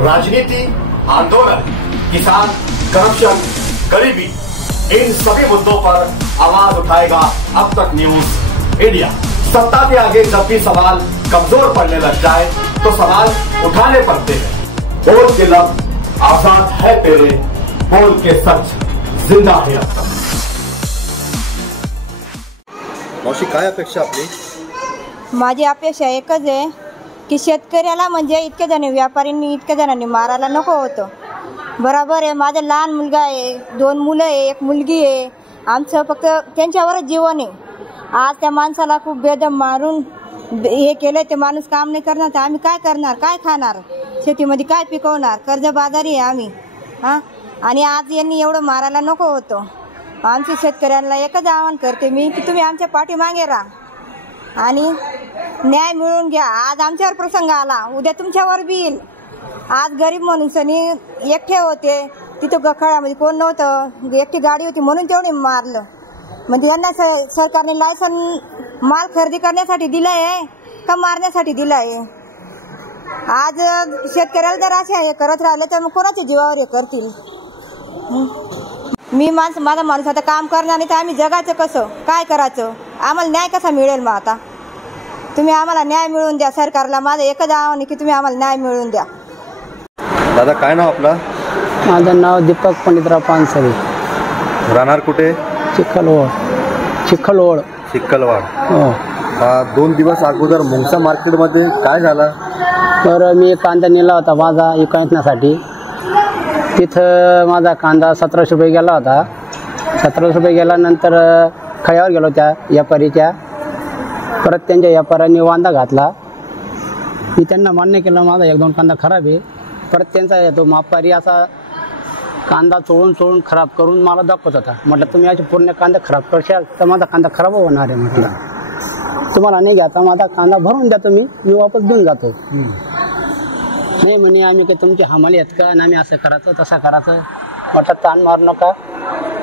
राजनीति, आंदोलन, किसान, करप्शन, गरीबी, इन सभी मुद्दों पर आवाज उठाएगा अब तक न्यूज इंडिया। सत्ता के आगे जब भी सवाल कमजोर पड़ने लग जाए तो सवाल उठाने पड़ते हैं। बोल के लफ्ज आजाद है तेरे, बोल के सच जिंदा है अब तक। मावशी, काय अपेक्षा आपली? माझी अपेक्षा एकच आहे की शेतकऱ्याला म्हणजे इतक्या जण व्यापाऱ्यांनी इतक्या जणांनी मारायला नको होतं। बरोबर आहे, माझा लहान मुलगा आहे, 2 मुलं आहे, 1 मुलगी आहे, आमचं फक्त त्यांच्यावरच जीवन आहे। आज त्या माणसाला खूप बेदम मारून हे केलं, ते माणूस काम नाही करणार तर आम्ही काय करणार, काय खाणार, शेतीमध्ये काय पिकवणार, कर्जबाजारी आहे आम्ही आणि आज यांनी एवढं मारायला नको होतं। आमच्या शेतकऱ्यांना एकच आवाहन करते मी की तुम्ही आमच्या पाठीमागे राहा आणि न्याय मिळवून घ्या। आज आमच्यावर प्रसंग आला, उद्या तुमच्यावर बी येईल। आज गरीब माणसांनी एकटे होते, तिथं गखळामध्ये कोण नव्हतं, एकटी गाडी होती म्हणून तेवढे मारलं। म्हणजे यांना सरकारने लायसन माल खरेदी करण्यासाठी दिलं आहे का मारण्यासाठी दिलं आहे? आज शेतकऱ्याला जर असे हे करत राहिले तर मग कोणाच्या जीवावर हे करतील? माझा माणूस आता काम करणार नाही तर आम्ही जगायचं कसं, काय करायचं, आम्हाला न्याय कसा मिळेल? मग आता तुम्ही आम्हाला न्याय मिळवून द्या। सरकारला माझं एकच आव्हान आहे की तुम्ही आम्हाला न्याय मिळवून द्या। दादा, काय नाव आपलं? माझं नाव दीपक पंडितराव पानसरे। राहणार कुठे? चिखलवाड। हो। 2 दिवस अगोदर मुंगसा मार्केटमध्ये काय झालं? तर मी कांदा नेला होता माझा विकण्यासाठी। तिथं माझा कांदा 1700 रुपये गेला होता। 1700 रुपये गेल्यानंतर खळ्यावर गेलो त्या व्यापारीच्या। परत त्यांच्या व्यापाऱ्यांनी वांदा घातला। मी त्यांना मान्य केलं माझा 1-2 कांदा खराब आहे। परत त्यांचा तो व्यापारी असा कांदा चोळून खराब करून मला दाखवत होता। म्हटलं तुम्ही याचे पूर्ण कांदा खराब करशाल तर माझा कांदा खराब होणार आहे। म्हटलं तुम्हाला नाही घ्यायचा, माझा कांदा भरून द्या तुम्ही, मी वापस घेऊन जातो। नाही म्हणे आम्ही काही तुमची हमाली आहेत का आणि आम्ही असं करायचं तसं करायचं। म्हटलं ताण मारू नका,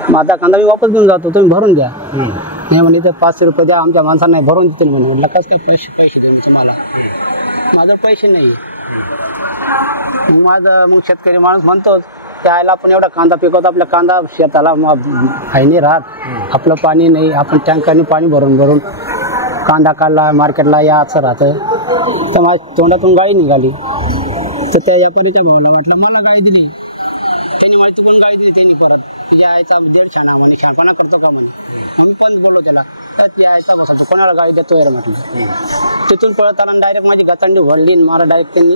माझा कांदा मी वापस घेऊन जातो, तुम्ही भरून द्या। नाही म्हणे तर 500 रुपये द्या, आमच्या माणसांना भरून देतील म्हणे। म्हटलं कसं काही पैसे देऊ तुम्हाला, माझं पैसे नाही। मग शेतकरी माणूस म्हणतो त्याला आपण एवढा कांदा पिकवतो, आपल्या कांदा शेताला आहे नाही राहत, आपलं पाणी नाही, आपण टँकरने पाणी भरून कांदा काढला मार्केटला या असं राहतं। तर माझ्या तोंडातून गाडी निघाली तर त्या व्यापारीच्या भावाला म्हटलं मला गाडी दिली, त्यांनी मला तू पण गाडी दिली, त्यांनी परत तुझ्या आईचा 1.5 छाना म्हणे, छानपणा करतो का म्हणे। म्हणून पण बोललो त्याला, तर ती आईचा बसा तू कोणाला गाडी देतो यार म्हटलं। तिथून पळताना डायरेक्ट माझी गचंडी भरली, मला डायरेक्ट त्यांनी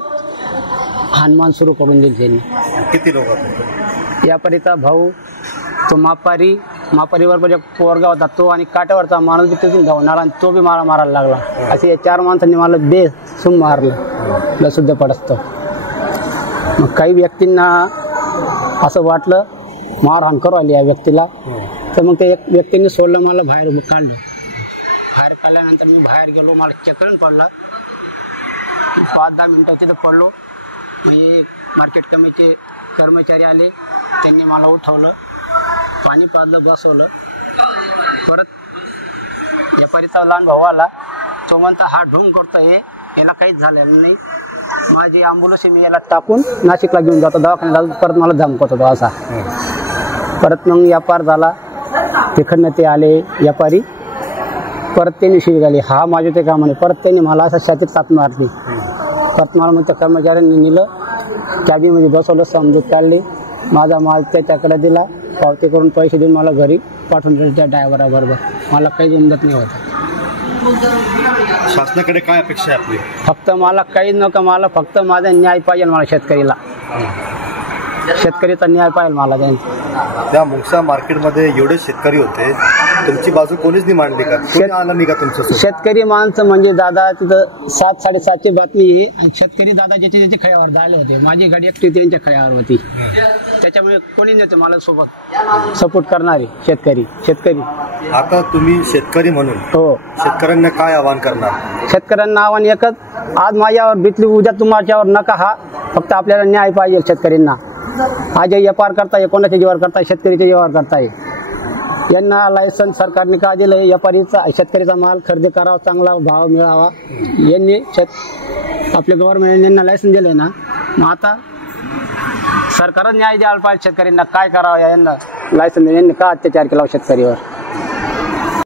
हानमान सुरू करून दिली। त्यांनी किती लोक? व्यापारीचा भाऊ, तो मापारीवर एक पोरगा होता तो, आणि काट्यावरचा माणूस बी तिथून धावून आला आणि तो बी मला मारायला लागला। असे या 4 माणसांनी मला बेसूम मारलं शुद्ध पडस्त। मग काही व्यक्तींना असं वाटलं मारहाण करू आली या व्यक्तीला, तर मग त्या व्यक्तीने सोडलं, मला बाहेर काढलं। बाहेर काढल्यानंतर मी बाहेर गेलो, मला चक्करण पडलं। 5-10 मिनटं तिथं पडलो। म्हणजे मार्केट कमिटीचे कर्मचारी आले, त्यांनी मला उठवलं, पाणी पाजलं, बसवलं। परत व्यापारीचा लहान भाऊ आला, तो म्हणता हा ढोंग करतोय, याला काहीच झालेलं नाही। माझी ॲम्ब्युलन्स मी याला टाकून नाशिकला घेऊन जातो दवाखान्याला, परत मला धमकत होतो असा। परत मग व्यापार झाला, तिकडनं ते आले व्यापारी, परत त्यांनी शिवी घाली, हा माझे ते का म्हणे। परत त्यांनी मला असं छातीत ताप मारली। परत मला मग त्या कर्मचाऱ्यांनी नेलं, कॅबीमध्ये बसवलं, समजूत काढली, माझा माल त्याच्याकडे दिला, पावती करून पैसे देऊन मला घरी पाठवून दिले त्या ड्रायव्हराबरोबर। मला काही उमदत नाही होतं। शासनाकडे काय अपेक्षा आहे आपली? फक्त मला काही नका, मला फक्त माझा न्याय पाहिजे, मला शेतकरीचा न्याय पाहिजे मला। त्या मुंगसा मार्केटमध्ये एवढे शेतकरी होते, तुमची बाजू कोणीच नाही मांडली का? कोणी आलं नाही का तुमचं? शेतकरी माणसं म्हणजे दादा तिथं 7-7:30ची बातमी आहे, आणि शेतकरी दादा ज्याच्या खळ्यावर झाले होते, माझी गाडी एकटी त्यांच्या खळ्यावर होती, त्याच्यामुळे कोणी नव्हते मला सोबत सपोर्ट करणारे शेतकरी। आता तुम्ही शेतकरी म्हणून हो शेतकऱ्यांना काय आवाहन करणार? शेतकऱ्यांना आव्हान एकच, आज माझ्यावर बितली उद्या तुमच्यावर नका, हा फक्त आपल्याला न्याय पाहिजे शेतकऱ्यांना। आज व्यापार करताय, कोणाच्या जीवावर करताय, शेतकरीच्या जीवावर करताय। यांना लायसन सरकारने का दिलं? व्यापारीचा शेतकरीचा माल खरेदी करावा, चांगला भाव मिळावा, यांनी आपल्या गव्हर्नमेंटने यांना लायसन दिलंय ना। मग आता सरकारच न्याय द्यायला पाहिजे शेतकऱ्यांना. काय करावं यांना लायसन यांनी का अत्याचार केला शेतकरीवर.